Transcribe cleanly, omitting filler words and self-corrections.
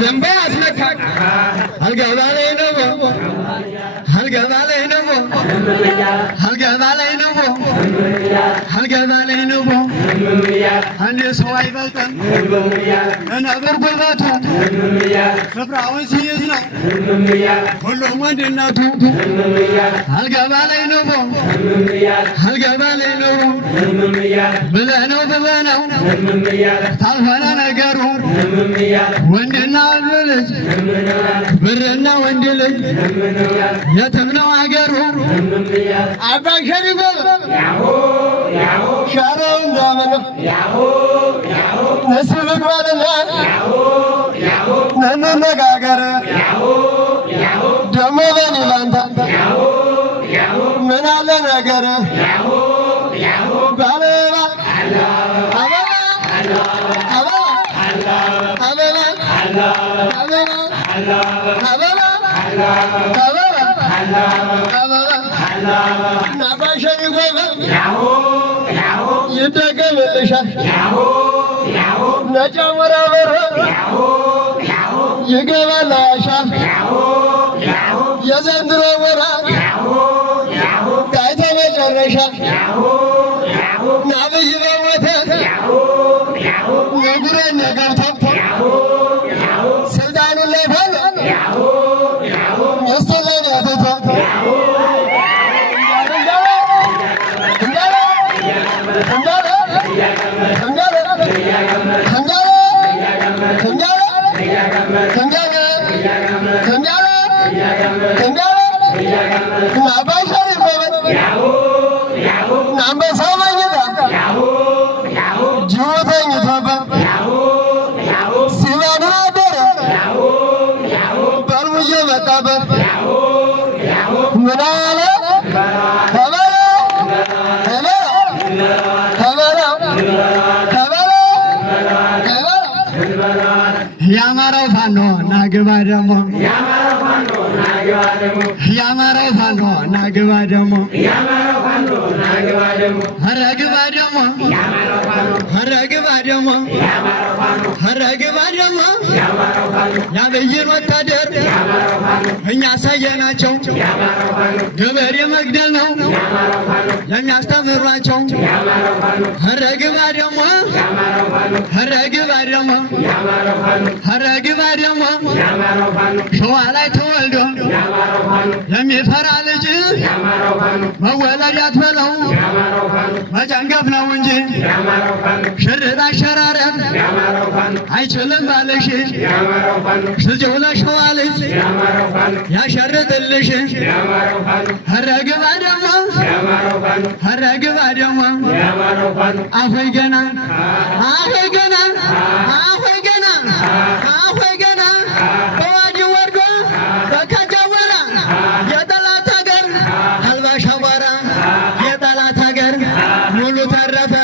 ዘንባ አስነካ አልገባ ላይ ነው አልገባ ላይ ነው አልገባ ላይ ነው አልገባ ላይ ነው አንድ ሰው አይበልጥም ነበር ጉልበቱ ስፍራውን ሲይዝ ነው ሁሉም ወንድነቱ አልገባ ላይ ነው አልገባ ላይ ነው ብለህ ነው ታልሆነ ነገሩ ወንድና ልጅ ብርና ወንድ ልጅ የትም ነው አገሩ አባ ሸሪፍ ሻረው እንዳመነ ነስብክ ባልና እንነጋገር ደሞ በኔ ባንተ ምን አለ ነገር ባለባ ይደገምልሻል ነጨመራ በረ ይገባል አያሻል የዘንድሮ ወራ ታይተ መጨረሻ ናብይ በሞተ ንጉረን ገብቶ ስልጣኑን ለፈል የስተለን ያተቶ ያማራው ፋኖ ናግባ ደሞ ያማራው ፋኖ ናግባ ደሞ ሀረግባ ደሞ ሀረግባ ደሞ ሀረግባ ደሞ ያበይን ወታደር እኛ ሳየናቸው ገበሬ መግደል ነው የሚያስተምሯቸው ሀረግባ ደሞ ሀረግባ ደሞ ሀረግባ ደሞ ሸዋ ላይ ተወልዶ የሚፈራ ልጅ መወለድ አትበለው መጨንገፍ ነው እንጂ ሽርጥ አሸራረት አይችልም ባልሽ ስጪው ለሸዋ ልጅ ያሸርጥልሽ ሀረግባ ደሞ ሀረግባ ደሞ አፎይ ገና አፎይ ገና አፎይ ገና አፎይ ገና በዋጅ ወርዶ በከጀወራ የጠላት ሀገር አልባሽ አቧራ የጠላት ሀገር ሙሉ ተረፈ